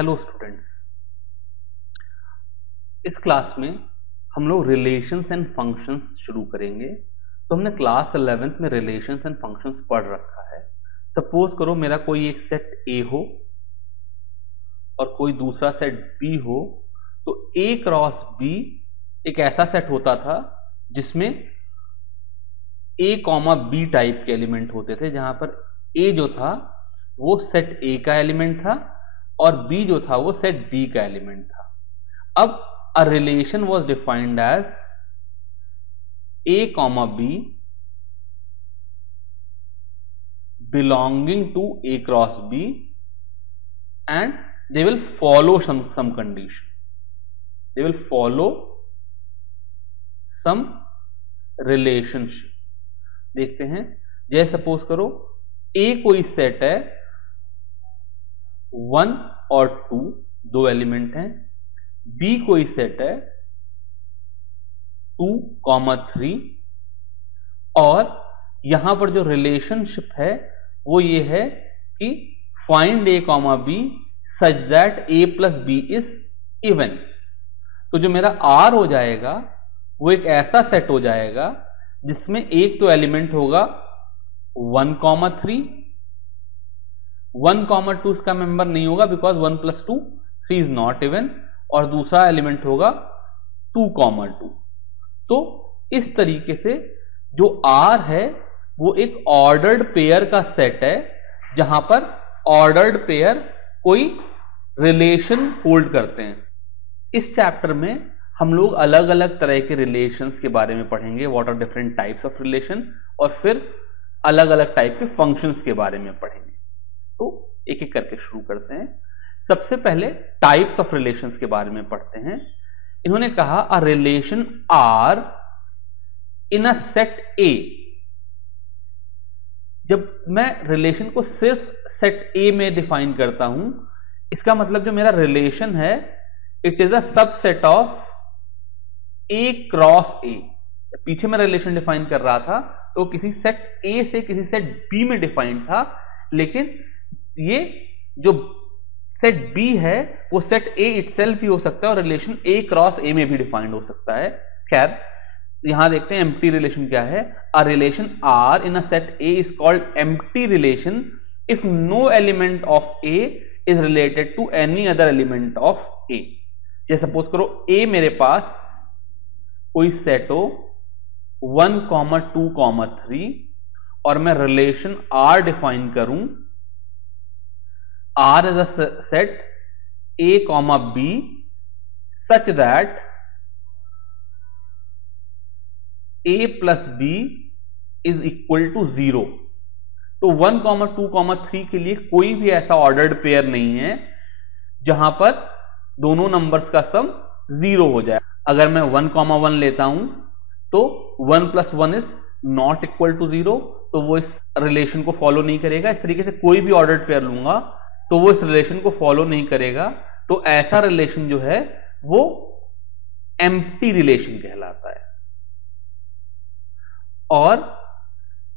Hello students, इस class में हम लोग रिलेशंस एंड फंक्शंस शुरू करेंगे। तो हमने क्लास 11th में रिलेशंस एंड फंक्शंस पढ़ रखा है। सपोज करो मेरा कोई एक सेट ए हो और कोई दूसरा सेट बी हो, तो ए क्रॉस बी एक ऐसा सेट होता था जिसमें ए कॉमा बी टाइप के एलिमेंट होते थे, जहां पर ए जो था वो सेट ए का एलिमेंट था और बी जो था वो सेट बी का एलिमेंट था। अब a relation was defined as a comma b belonging to a cross b and they will follow some condition. They will follow some relationship. देखते हैं, जैसे सपोज करो A कोई सेट है 1 और 2, दो एलिमेंट हैं। B कोई सेट है 2, 3 और यहां पर जो रिलेशनशिप है वो ये है कि find A, B such that A plus b is even. तो जो मेरा R हो जाएगा वो एक ऐसा सेट हो जाएगा जिसमें एक तो एलिमेंट होगा 1, 3, 1, 2 इसका मेंबर नहीं होगा बिकॉज 1 + 2 3 इज नॉट इवन, और दूसरा एलिमेंट होगा 2, 2। तो इस तरीके से जो R है वो एक ऑर्डर्ड पेयर का सेट है, जहां पर ऑर्डर्ड पेयर कोई रिलेशन होल्ड करते हैं। इस चैप्टर में हम लोग अलग अलग तरह के रिलेशंस के बारे में पढ़ेंगे, what are different types of relation, और फिर अलग अलग टाइप के फंक्शंस के बारे में पढ़ेंगे। तो एक एक करके शुरू करते हैं। सबसे पहले टाइप्स ऑफ रिलेशंस के बारे में पढ़ते हैं। इन्होंने कहा a relation R in a set A. जब मैं रिलेशन को सिर्फ सेट ए में डिफाइन करता हूं, इसका मतलब जो मेरा रिलेशन है it is a subset of A cross ए। पीछे मैं रिलेशन डिफाइन कर रहा था तो किसी सेट ए से किसी सेट बी में डिफाइंड था, लेकिन ये जो सेट बी है वो सेट ए इटसेल्फ ही हो सकता है और रिलेशन ए क्रॉस ए में भी डिफाइंड हो सकता है। खैर, यहां देखते हैं एम्प्टी रिलेशन क्या है। A relation R in a set A is called empty relation if no element of A is related to any other element of A. जैसे सपोज करो ए मेरे पास कोई सेट हो 1, 2, 3 और मैं रिलेशन आर डिफाइन करूं। R is a set a comma B such that a plus b is equal to 0। तो 1, 2, 3 के लिए कोई भी ऐसा ऑर्डर्ड पेयर नहीं है जहां पर दोनों नंबर्स का सम 0 हो जाए। अगर मैं 1, 1 लेता हूं तो 1 + 1 इज नॉट इक्वल टू 0, तो वो इस रिलेशन को फॉलो नहीं करेगा। इस तरीके से कोई भी ऑर्डर्ड पेयर लूंगा तो वो इस रिलेशन को फॉलो नहीं करेगा। तो ऐसा रिलेशन जो है वो एम्प्टी रिलेशन कहलाता है। और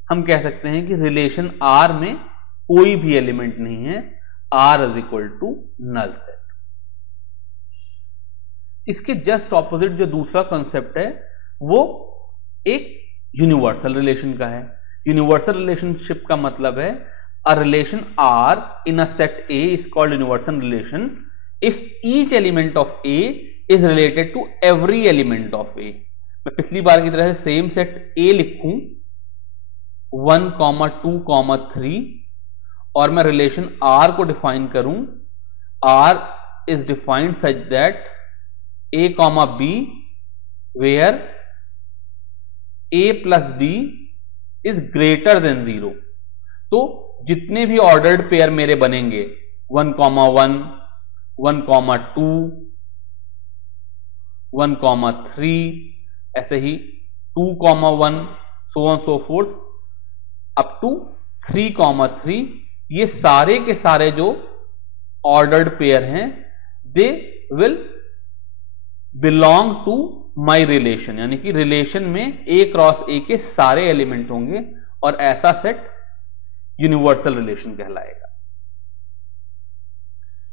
हम कह सकते हैं कि रिलेशन आर में कोई भी एलिमेंट नहीं है, R is equal to null set. इसके जस्ट ऑपोजिट जो दूसरा कॉन्सेप्ट है वो एक यूनिवर्सल रिलेशन का है। यूनिवर्सल रिलेशनशिप का मतलब है a relation R in a set A is called universal relation if each element of A is related to every element of A. मैं पिछली बार की तरह से सेम सेट ए लिखूं 1, 2, 3 और मैं रिलेशन आर को डिफाइन करूं। R is defined such that a comma b where a plus b is greater than 0। तो जितने भी ऑर्डर्ड पेयर मेरे बनेंगे 1, 1, 1, 2, 1, 3, ऐसे ही 2, 1 so on so forth up to 3, 3, ये सारे के सारे जो ऑर्डर्ड पेयर हैं they will belong to my relation, यानी कि रिलेशन में ए क्रॉस ए के सारे एलिमेंट होंगे और ऐसा सेट यूनिवर्सल रिलेशन कहलाएगा।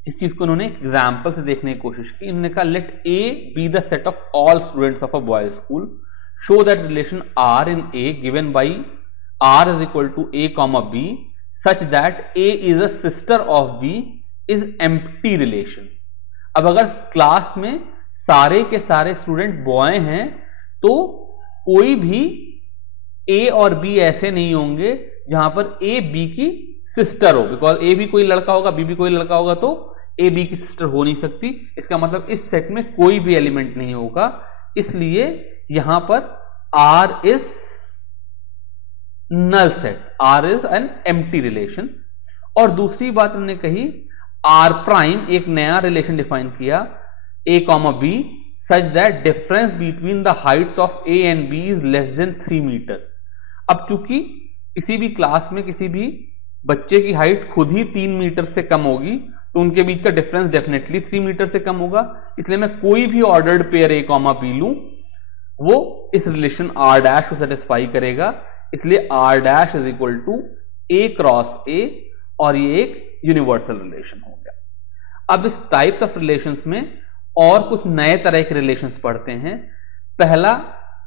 इस चीज को इन्होंने एग्जाम्पल से देखने की कोशिश की। इन्होंने कहा let A be the set of all students of a boys school, show that relation R in A given by R is equal to a comma B such that a is a sister of b is empty relation. अब अगर class में सारे के सारे student boy हैं तो कोई भी ए और बी ऐसे नहीं होंगे जहां पर ए बी की सिस्टर हो, बिकॉज ए भी कोई लड़का होगा बी भी कोई लड़का होगा तो ए बी की सिस्टर हो नहीं सकती। इसका मतलब इस सेट में कोई भी एलिमेंट नहीं होगा, इसलिए यहां पर R is null set, R is an empty relation. और दूसरी बात उन्होंने कही आर प्राइम एक नया रिलेशन डिफाइन किया A comma B such that difference between the heights of A and B is less than 3 metre. अब चूंकि किसी भी क्लास में किसी भी बच्चे की हाइट खुद ही 3 मीटर से कम होगी तो उनके बीच का डिफरेंस डेफिनेटली 3 मीटर से कम होगा, इसलिए मैं कोई भी ordered pair a comma b लूं वो इस रिलेशन आर डैश को सेटिस्फाई करेगा, इसलिए R dash is equal to a cross a और ये एक यूनिवर्सल रिलेशन हो गया। अब इस टाइप्स ऑफ रिलेशंस में और कुछ नए तरह के रिलेशंस पढ़ते हैं। पहला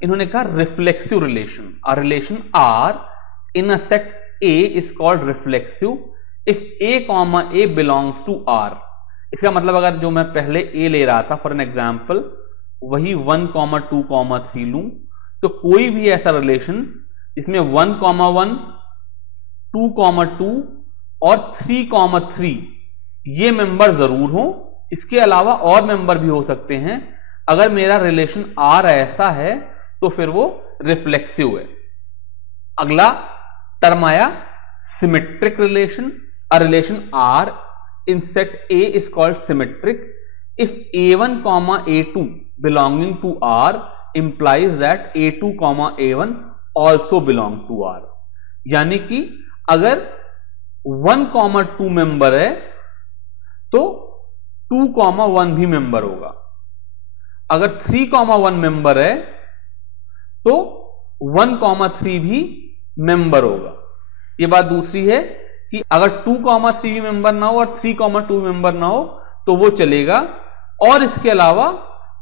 इन्होंने कहा reflexive relation, a relation R in a set A is called reflexive if A comma A belongs to R। इसका मतलब अगर जो मैं पहले A ले रहा था फॉर एन एग्जाम्पल वही 1, 2, 3 लूं तो कोई भी ऐसा रिलेशन जिसमें 1, 1, 2, 2 और 3, 3 ये मेंबर जरूर हो, इसके अलावा और मेंबर भी हो सकते हैं। अगर मेरा रिलेशन R ऐसा है तो फिर वो रिफ्लेक्सिव है। अगला टर्म आया symmetric relation, a relation R in set A is called symmetric if a1 comma a2 belonging to R implies that a2 comma a1 also belong to R। यानी कि अगर 1, 2 मेंबर है तो 2, 1 भी मेंबर होगा, अगर 3, 1 मेंबर है तो 1, 3 भी मेंबर होगा। ये बात दूसरी है कि अगर 2, 3 भी मेंबर ना हो और 3, 2 मेंबर ना हो तो वो चलेगा, और इसके अलावा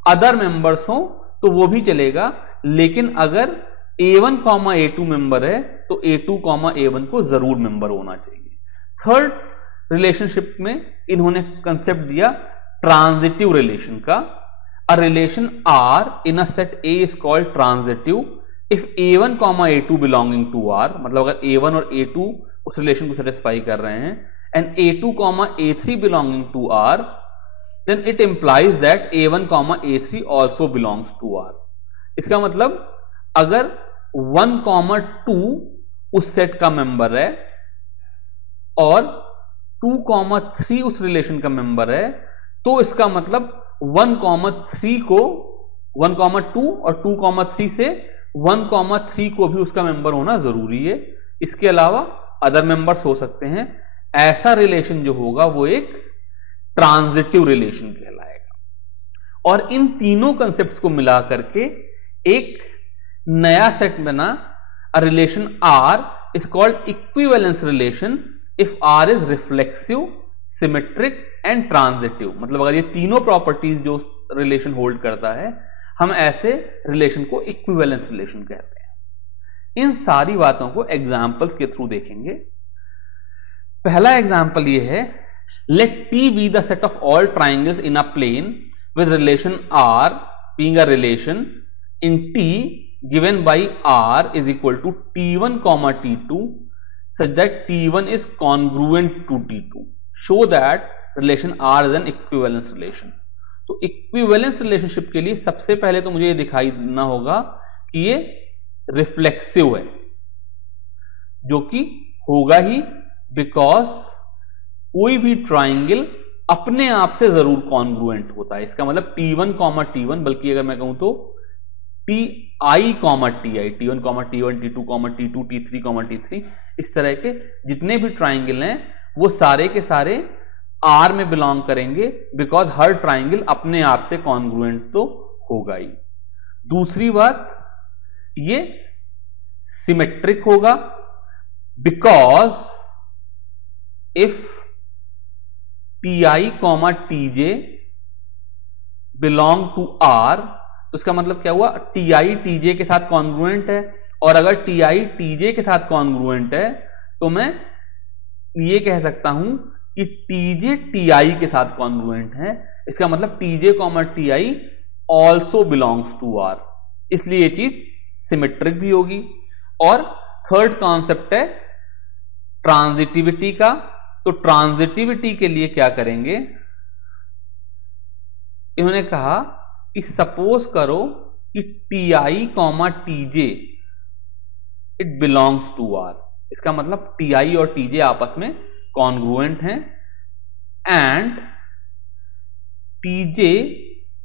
अदर मेंबर्स हो तो वो भी चलेगा, लेकिन अगर a1, a2 मेंबर है तो a2, a1 को जरूर मेंबर होना चाहिए। थर्ड रिलेशनशिप में इन्होंने कंसेप्ट दिया ट्रांजिटिव रिलेशन का, a relation R in a set A is called transitive if a1, a2 belonging to R, मतलब अगर a1 और a2 उस रिलेशन को सेटिस्फाई कर रहे हैं and a2, a3 belonging to R, then it implies that a1, a3 also belongs to R। इसका मतलब अगर 1, 2 उस सेट का मेंबर है और 2, 3 उस रिलेशन का मेंबर है तो इसका मतलब 1, 3 को 1, 2 और 2, 3 से 1, 3 को भी उसका मेंबर होना जरूरी है, इसके अलावा अदर मेंबर्स हो सकते हैं। ऐसा रिलेशन जो होगा वो एक ट्रांजिटिव रिलेशन कहलाएगा। और इन तीनों कंसेप्ट्स को मिला करके एक नया सेट बना, a relation R is called equivalence relation if R is reflexive, symmetric and transitive. मतलब अगर ये तीनों प्रॉपर्टीज जो रिलेशन होल्ड करता है हम ऐसे रिलेशन को इक्विवेलेंस रिलेशन कहते हैं। इन सारी बातों को एग्जाम्पल्स के थ्रू देखेंगे। पहला एग्जाम्पल ये है, let T be the set of all triangles in a plane with relation R being a relation in T given by R is equal to T1, T2 such that T1 is congruent to T2, show that relation R is an equivalence relation। तो equivalence relationship के लिए सबसे पहले तो मुझे ये दिखाई देना होगा कि ये रिफ्लेक्सिव है, जो कि होगा ही बिकॉज कोई भी ट्राइंगल अपने आप से जरूर कॉन्ग्रुएंट होता है। इसका मतलब T1, T1, बल्कि अगर मैं कहूं तो Ti, Ti, T1, T1, T2, T2, T3, T3, इस तरह के जितने भी ट्राइंगल हैं वो सारे के सारे R में बिलोंग करेंगे बिकॉज हर ट्राइंगल अपने आप से कॉन्ग्रुएंट तो होगा ही। दूसरी बात, ये सिमेट्रिक होगा because if TI comma TJ belong to R, तो इसका मतलब क्या हुआ, TI TJ के साथ कॉन्ग्रुएंट है, और अगर TI TJ के साथ कॉन्ग्रुएंट है तो मैं ये कह सकता हूं कि TJ TI के साथ कॉन्ग्रुएंट है। इसका मतलब TJ comma TI also belongs to R, इसलिए ये चीज सिमेट्रिक भी होगी। और थर्ड कॉन्सेप्ट है ट्रांजिटिविटी का। तो ट्रांजिटिविटी के लिए क्या करेंगे, इन्होंने कहा कि सपोज करो कि TI comma TJ it belongs to R, इसका मतलब TI और TJ आपस में कॉन्ग्रुएंट हैं, and TJ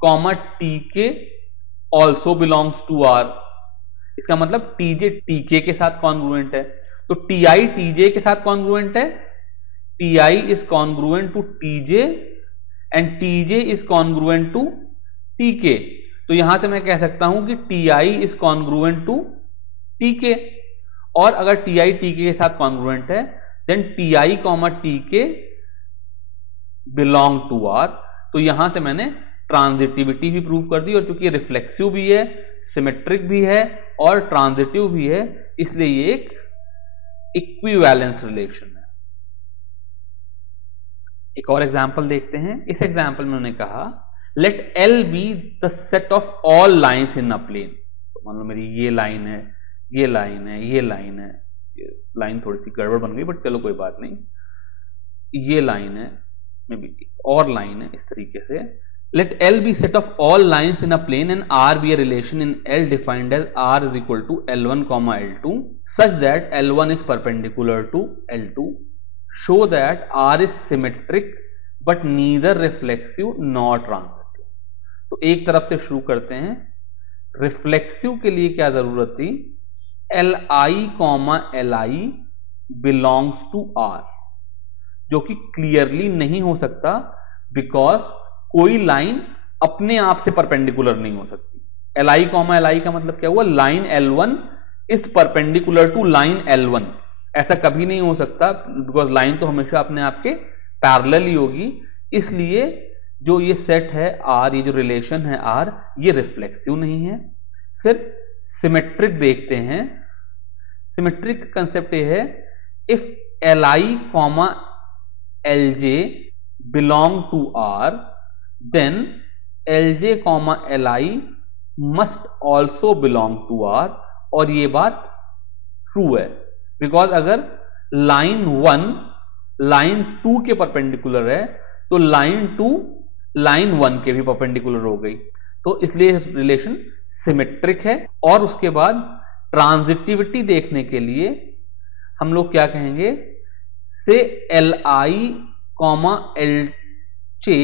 comma TK also belongs to R, इसका मतलब TJ TK के साथ कॉन्ग्रुएंट है। तो TI TJ के साथ कॉन्ग्रुएंट है, TI is congruent to TJ and TJ is congruent to TK। तो यहां से मैं कह सकता हूं कि TI is congruent to TK, और अगर TI TK के साथ कॉन्ग्रुएंट है then TI comma TK belong to R। तो यहां से मैंने ट्रांजिटिविटी भी प्रूव कर दी, और चूंकि रिफ्लेक्सिव भी है, सिमेट्रिक भी है और ट्रांजिटिव भी है, इसलिए ये एक इक्विवेलेंस रिलेशन है। एक और एग्जांपल देखते हैं। इस एग्जांपल में उन्होंने कहा let L be the set of all lines in a plane. तो मान लो मेरी ये लाइन है, ये लाइन है, ये लाइन है, लाइन थोड़ी सी गड़बड़ बन गई बट चलो कोई बात नहीं, ये लाइन है, मे बी और लाइन है, इस तरीके से। Let L be set of all lines in a plane and R be a relation in L defined as R is equal to L1 comma L2 such that L1 is perpendicular to L2. Show that R is symmetric but neither reflexive nor transitive. तो एक तरफ से शुरू करते हैं। Reflexive के लिए क्या जरूरत थी, Li comma Li belongs to R, जो कि क्लियरली नहीं हो सकता बिकॉज कोई लाइन अपने आप से परपेंडिकुलर नहीं हो सकती। Li कॉमा Li का मतलब क्या हुआ, line L1 is perpendicular to line L1, ऐसा कभी नहीं हो सकता बिकॉज लाइन तो हमेशा अपने आप के पैरेलल ही होगी। इसलिए जो ये सेट है R, ये जो रिलेशन है R, ये रिफ्लेक्सिव नहीं है। फिर सिमेट्रिक देखते हैं। सिमेट्रिक कंसेप्ट ये है if Li comma Lj belong to R then Lj comma Li must also belong to R, और ये बात ट्रू है बिकॉज अगर लाइन 1 लाइन 2 के परपेंडिकुलर है तो लाइन 2 लाइन 1 के भी परपेंडिकुलर हो गई, तो इसलिए रिलेशन सिमेट्रिक है। और उसके बाद ट्रांजिटिविटी देखने के लिए हम लोग क्या कहेंगे, से Li comma Lj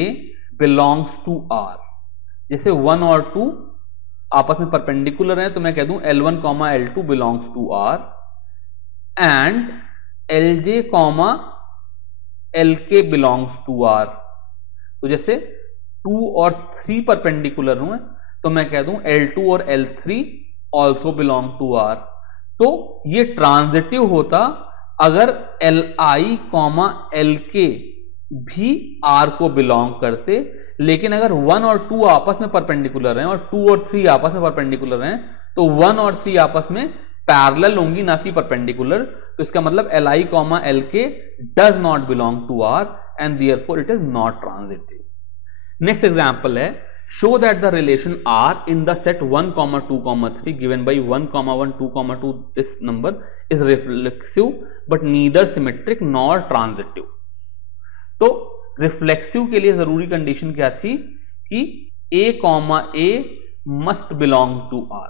belongs to R। जैसे 1 और 2 आपस में परपेंडिकुलर हैं तो मैं कह दूं L1 comma L2 belongs to R and Lj comma Lk belongs to R। तो जैसे 2 और 3 परपेंडिकुलर हुए तो मैं कह दूं L2 और L3 also belong to R। तो ये ट्रांजिटिव होता अगर Li कॉमा Lk भी R को बिलोंग करते, लेकिन अगर 1 और 2 आपस में परपेंडिकुलर हैं और 2 और 3 आपस में परपेंडिकुलर हैं तो 1 और 3 आपस में पैरेलल होंगी ना कि परपेंडिकुलर। तो इसका मतलब Li comma Lk does not belong to R and therefore it is not transitive. Next example है show that the relation R in the set 1, 2, 3 given by 1, 1, 2, 2 this number is reflexive but neither symmetric nor transitive. तो reflexive के लिए जरूरी condition क्या थी कि A comma A must belong to R।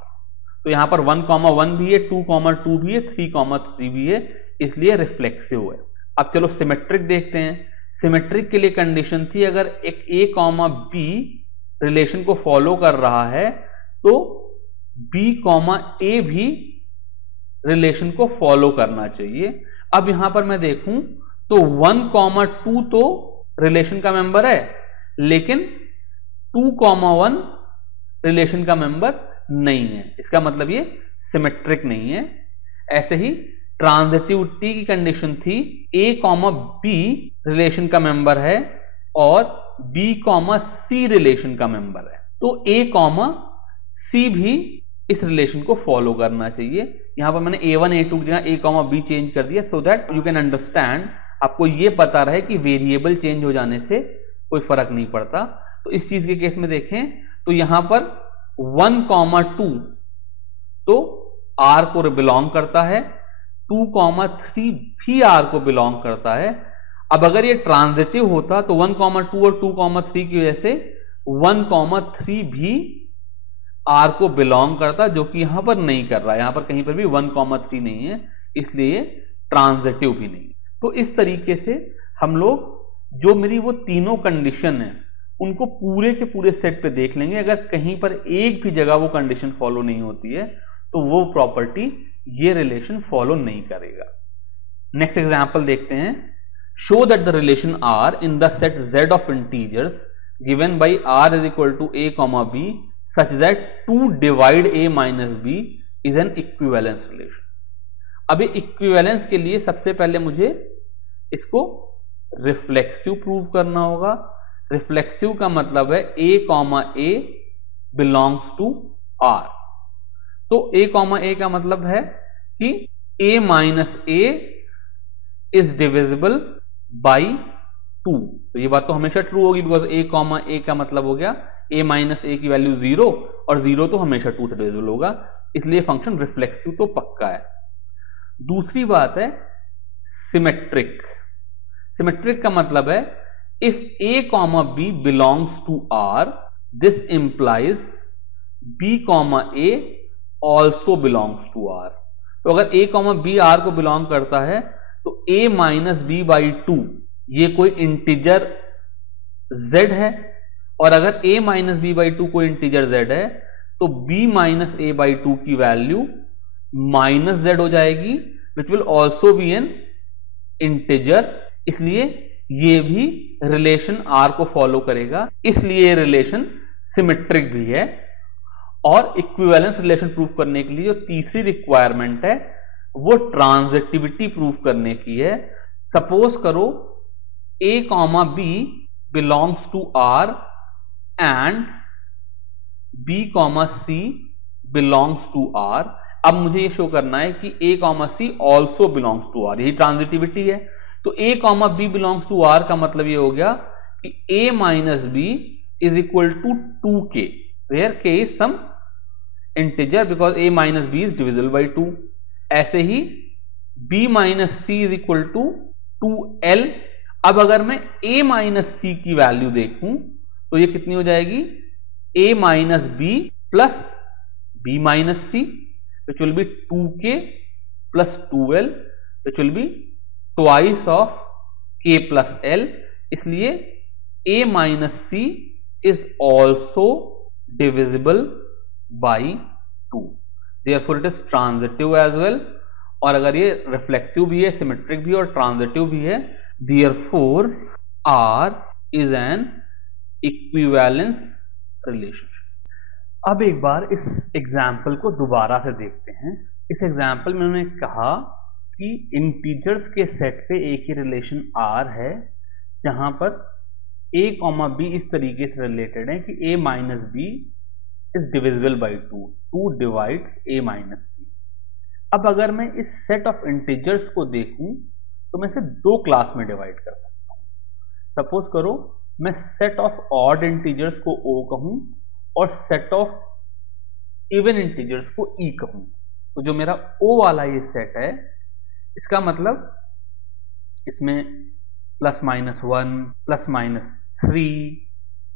तो यहां पर 1, 1 भी है, 2, 2 भी है, 3, 3 भी है, इसलिए रिफ्लेक्सिव है। अब चलो सिमेट्रिक देखते हैं। सिमेट्रिक के लिए कंडीशन थी अगर एक A कॉमा B रिलेशन को फॉलो कर रहा है तो B कॉमा A भी रिलेशन को फॉलो करना चाहिए। अब यहां पर मैं देखूं तो 1, 2 तो रिलेशन का मेंबर है लेकिन 2, 1 रिलेशन का मेंबर नहीं है, इसका मतलब ये सिमेट्रिक नहीं है। ऐसे ही ट्रांजिटिविटी की कंडीशन थी A कॉमा B रिलेशन का मेंबर है और B कॉमा C रिलेशन का मेंबर है, तो A कॉमा C भी इस रिलेशन को फॉलो करना चाहिए। यहां पर मैंने A1 A2 की जगह A कॉमा B चेंज कर दिया so that you can understand, आपको ये पता रहे कि वेरिएबल चेंज हो जाने से कोई फर्क नहीं पड़ता। तो इस चीज के केस में देखें तो यहां पर 1,2 तो R को बिलोंग करता है, 2,3 भी R को बिलोंग करता है। अब अगर ये ट्रांजिटिव होता तो 1,2 और 2,3 की वजह से 1,3 भी R को बिलोंग करता, जो कि यहां पर नहीं कर रहा है। यहां पर कहीं पर भी 1,3 नहीं है, इसलिए ट्रांजिटिव भी नहीं। तो इस तरीके से हम लोग जो मेरी वो तीनों कंडीशन है उनको पूरे के पूरे सेट पे देख लेंगे। अगर कहीं पर एक भी जगह वो कंडीशन फॉलो नहीं होती है तो वो प्रॉपर्टी, ये रिलेशन फॉलो नहीं करेगा। नेक्स्ट एग्जांपल देखते हैं। Show that the relation R in the set z of integers given by r is equal to a comma b such that 2 divide a minus b is an equivalence relation. अब ये equivalence के लिए सबसे पहले मुझे इसको reflexive prove करना होगा। रिफ्लेक्सिव का मतलब है a comma a belongs to r। तो a कॉमा a का मतलब है कि a minus a is divisible by 2। तो ये बात तो हमेशा ट्रू होगी, बिकॉज a कॉमा a का मतलब हो गया a माइनस a की वैल्यू 0 और 0 तो हमेशा 2 से डिविजिबल होगा, इसलिए फंक्शन रिफ्लेक्सिव तो पक्का है। दूसरी बात है सिमेट्रिक। सिमेट्रिक का मतलब है if a comma b belongs to r this implies b comma a also belongs to r। तो अगर a कॉमा b r को बिलोंग करता है तो a माइनस b बाई 2 ये कोई इंटीजर z है, और अगर a माइनस b बाई 2 कोई इंटीजर z है तो b माइनस a बाई 2 की वैल्यू माइनस z हो जाएगी, which will also B N integer. इसलिए ये भी रिलेशन R को फॉलो करेगा, इसलिए रिलेशन सिमेट्रिक भी है। और इक्विवेलेंस रिलेशन प्रूव करने के लिए जो तीसरी रिक्वायरमेंट है वो ट्रांजिटिविटी प्रूव करने की है। सपोज करो a comma b belongs to R and b comma c belongs to R। अब मुझे ये शो करना है कि a comma c also belongs to R, यही ट्रांजिटिविटी है। तो a comma b belongs to R का मतलब ये हो गया कि a minus b is equal to 2k, where k is some integer because a minus b is divisible by 2। ऐसे ही b minus c is equal to 2l। अब अगर मैं a माइनस c की वैल्यू देखूं तो ये कितनी हो जाएगी, a minus b plus b minus c, which will be 2k plus 2l, which will be twice of k plus l। इसलिए a minus c is also divisible by 2, therefore it is transitive as well। और अगर ये reflexive भी है, symmetric भी है और transitive भी है, therefore R is an equivalence relationship। अब एक बार इस एग्जाम्पल को दोबारा से देखते हैं। इस एग्जाम्पल में उन्होंने कहा कि इंटीजर्स के सेट पे एक ही रिलेशन R है जहां पर a कॉमा b इस तरीके से रिलेटेड है कि a minus b is divisible by 2, 2 divides a minus b। अब अगर मैं इस सेट ऑफ इंटीजर्स को देखूं तो मैं इसे दो क्लास में डिवाइड कर सकता हूं। सपोज करो मैं सेट ऑफ ऑड इंटीजर्स को O कहूं और सेट ऑफ इवन इंटीजर्स को E कहूं। तो जो मेरा O वाला ये सेट है, इसका मतलब इसमें plus minus 1, plus minus 3,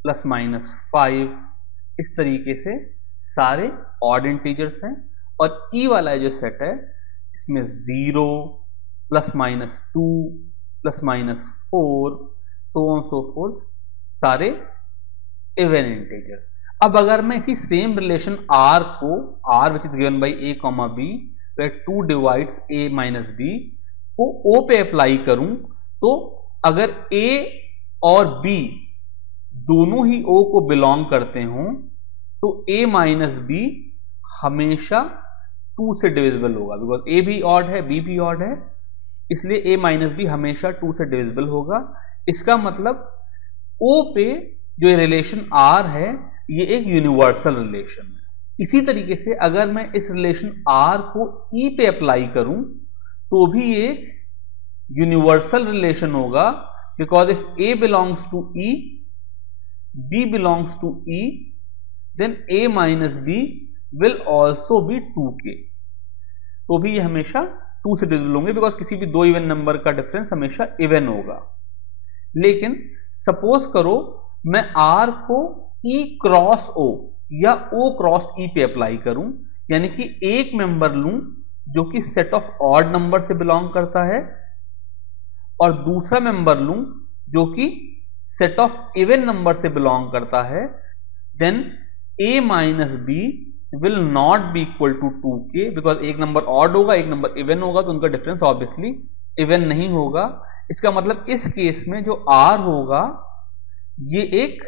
plus minus 5 इस तरीके से सारे ऑड इंटीजर्स हैं। और E वाला जो सेट है इसमें 0, plus minus 2, plus minus 4, so on so forth सारे इवन इंटीजर्स। अब अगर मैं इसी सेम रिलेशन R को, R which is given by a comma b where 2 divides a minus b को O पे अप्लाई करूं, तो अगर a और b दोनों ही O को बिलोंग करते हों तो a माइनस b हमेशा 2 से डिविजिबल होगा, बिकॉज a भी ऑड है b भी ऑड है, इसलिए a माइनस b हमेशा 2 से डिविजिबल होगा। इसका मतलब O पे जो रिलेशन R है ये एक यूनिवर्सल रिलेशन है। इसी तरीके से अगर मैं इस रिलेशन R को E पे अप्लाई करूं तो भी एक यूनिवर्सल रिलेशन होगा, because if A belongs to E, B belongs to E, then A minus B will also be 2k। तो भी ये हमेशा 2 से डिविजिबल होंगे, बिकॉज किसी भी दो इवन नंबर का डिफरेंस हमेशा इवन होगा। लेकिन सपोज करो मैं R को E क्रॉस O या O क्रॉस E पे अप्लाई करूं, यानी कि एक मेंबर लूं जो कि सेट ऑफ ऑड नंबर से बिलोंग करता है और दूसरा मेंबर लूं जो कि सेट ऑफ इवन नंबर से बिलोंग करता है, then A minus B will not be equal to 2k, because एक नंबर ऑड होगा एक नंबर इवन होगा तो उनका डिफरेंस ऑब्वियसली इवन नहीं होगा। इसका मतलब इस केस में जो R होगा ये एक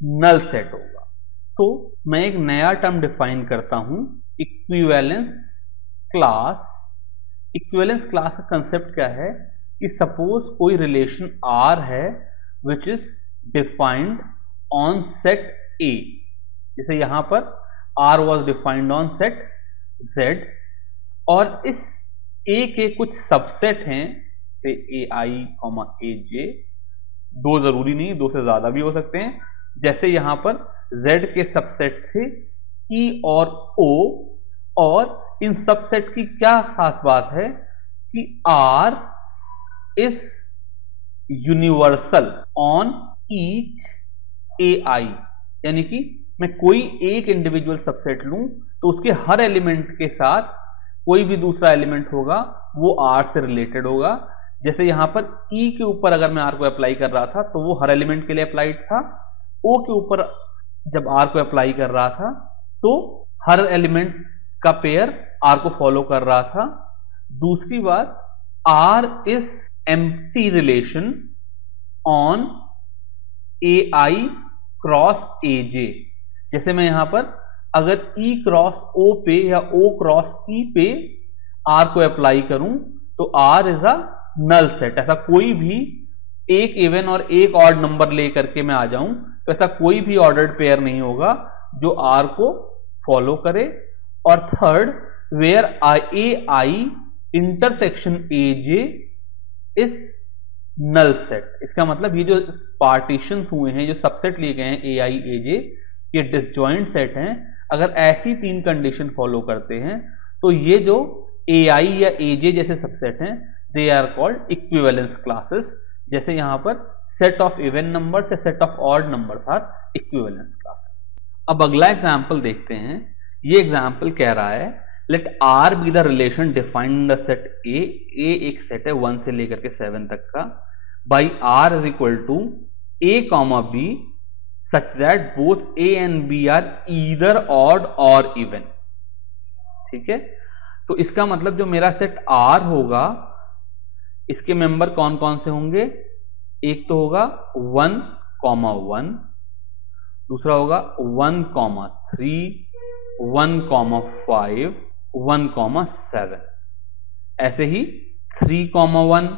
नल सेट होगा। तो मैं एक नया टर्म डिफाइन करता हूं, इक्विवेलेंस क्लास। इक्विवेलेंस क्लास का कंसेप्ट क्या है कि सपोज कोई रिलेशन R है which is defined on set A, जैसे यहां पर R was defined on set Z, और इस A के कुछ सबसेट हैं से AI, AJ, दो जरूरी नहीं, दो से ज्यादा भी हो सकते हैं। जैसे यहां पर Z के सबसेट थे E और O, और इन सबसेट की क्या खास बात है कि R is universal on each AI, यानी कि मैं कोई एक इंडिविजुअल सबसेट लूं तो उसके हर एलिमेंट के साथ कोई भी दूसरा एलिमेंट होगा वो R से रिलेटेड होगा। जैसे यहां पर E के ऊपर अगर मैं R को अप्लाई कर रहा था तो वो हर एलिमेंट के लिए अप्लाइड था, O के ऊपर जब R को अप्लाई कर रहा था तो हर एलिमेंट का पेयर R को फॉलो कर रहा था। दूसरी बात, R is empty relation on AI cross AJ। जैसे मैं यहां पर अगर E क्रॉस O पे या O क्रॉस E पे R को अप्लाई करूं तो R is a null set. ऐसा कोई भी एक इवन और एक ऑड नंबर लेकर के मैं आ जाऊं तो ऐसा कोई भी ऑर्डर्ड पेयर नहीं होगा जो R को फॉलो करे। और third, where AI intersection AJ is null set. इसका मतलब ये जो पार्टीशन हुए हैं, जो सबसेट लिए गए हैं AI AJ, ये डिसजॉइंट सेट हैं। अगर ऐसी तीन कंडीशन फॉलो करते हैं तो ये जो AI या AJ जैसे सबसेट हैं they are called equivalence classes. जैसे यहां पर सेट ऑफ इवन नंबर्स या set of odd numbers are equivalence classes. अब अगला एग्जांपल देखते हैं। ये एग्जांपल कह रहा है let R be the relation defined in the set A। एक सेट है 1 से लेकर के 7 तक का, by R is equal to A, B such that both A and B are either odd or even। ठीक है, तो इसका मतलब जो मेरा सेट R होगा इसके मेंबर कौन कौन से होंगे? एक तो होगा 1, 1, दूसरा होगा 1, 3, 1, 5, 1, 7, ऐसे ही 3, 1,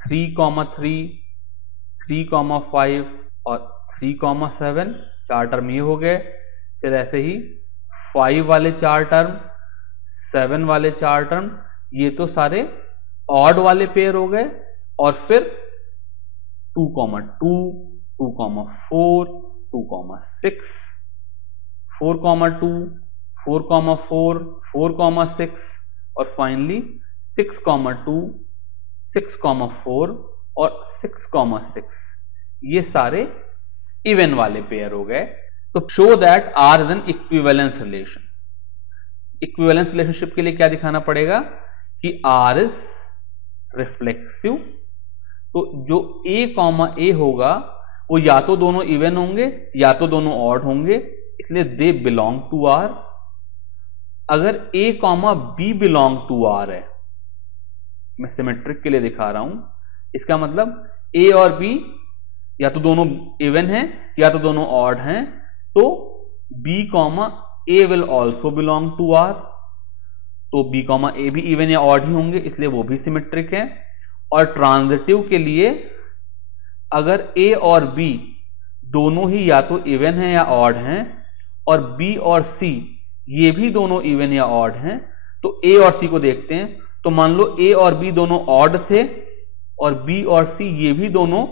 3, 3, 3, 5 और 3, 7, 4 टर्म ये हो गए। फिर ऐसे ही 5 वाले 4 टर्म, 7 वाले 4 टर्म, ये तो सारे ऑड वाले पेयर हो गए। और फिर 2, 2, 2, 4, 2, 6, 4, 2, 4, 4, 4, 6 और फाइनली 6, 2, 6, 4 और 6, 6, ये सारे इवन वाले पेयर हो गए। तो show that R is an equivalence relation. Equivalence relationship के लिए क्या दिखाना पड़ेगा कि R इज रिफ्लेक्सिव। तो जो A, होगा वो या तो दोनों इवन होंगे या तो दोनों ऑड होंगे, इसलिए दे बिलोंग टू R। अगर A, B belong to R है, मैं सिमेट्रिक के लिए दिखा रहा हूं, इसका मतलब A और B या तो दोनों इवन हैं या तो दोनों ऑड हैं, तो B, A will also belong to R। तो B, A भी इवन या ऑड ही होंगे, इसलिए वो भी सिमेट्रिक है। और ट्रांजिटिव के लिए अगर ए और बी दोनों ही या तो इवन है या ऑड हैं और बी और सी ये भी दोनों इवन या ऑड हैं, तो ए और सी को देखते हैं। तो मान लो ए और बी दोनों ऑड थे और बी और सी ये भी दोनों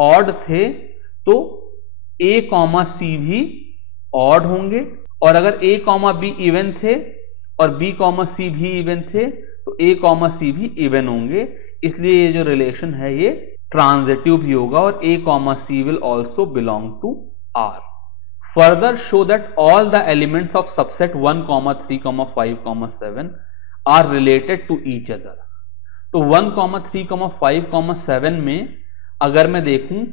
ऑड थे, तो ए कॉमा सी भी ऑड होंगे। और अगर ए कॉमा बी इवन थे और बी कॉमा सी भी इवन थे तो ए कॉमा सी भी इवन होंगे। इसलिए ये जो रिलेशन है ये ट्रांजिटिव भी होगा और A comma C will also belong to R. Further show that all the elements of subset 1, 3, 5, 7 are related to each other. तो 1, 3, 5, 7 में अगर मैं देखूं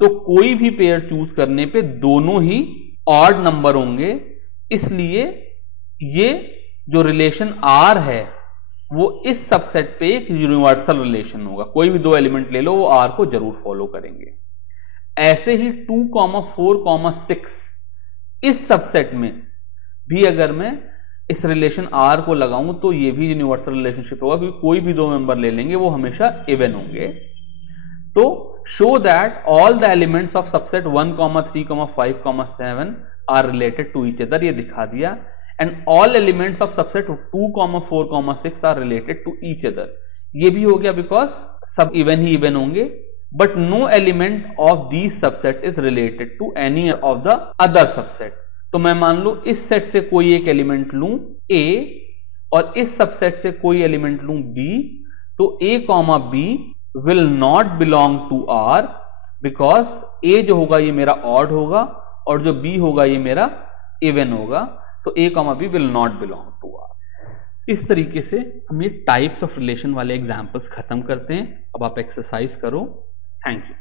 तो कोई भी पेयर चूज करने पे दोनों ही ऑड नंबर होंगे, इसलिए ये जो रिलेशन आर है वो इस सबसेट पे एक यूनिवर्सल रिलेशन होगा। कोई भी दो एलिमेंट ले लो वो आर को जरूर फॉलो करेंगे। ऐसे ही 2, 4, 6 इस सबसेट में भी अगर मैं इस रिलेशन आर को लगाऊं तो ये भी यूनिवर्सल रिलेशनशिप होगा, क्योंकि कोई भी दो मेंबर ले लेंगे वो हमेशा इवन होंगे। तो show that all the elements of subset 1, 3, 5, 7 are related to each other, ये दिखा दिया। And all elements of subset 2, 4, 6 are related to each other, ये भी हो गया बिकॉज सब इवन ही इवन होंगे। But no element of these subset is related to any of the other subset. तो मैं मान लो इस सेट से कोई एक एलिमेंट लूं ए और इस सबसेट से कोई एलिमेंट लूं बी, तो A comma B will not belong to R because A जो होगा ये मेरा ऑड होगा और जो बी होगा ये मेरा इवन होगा। तो A comma B will not belong to R. इस तरीके से हम ये टाइप्स ऑफ रिलेशन वाले एग्जाम्पल्स खत्म करते हैं। अब आप एक्सरसाइज करो। Thank you.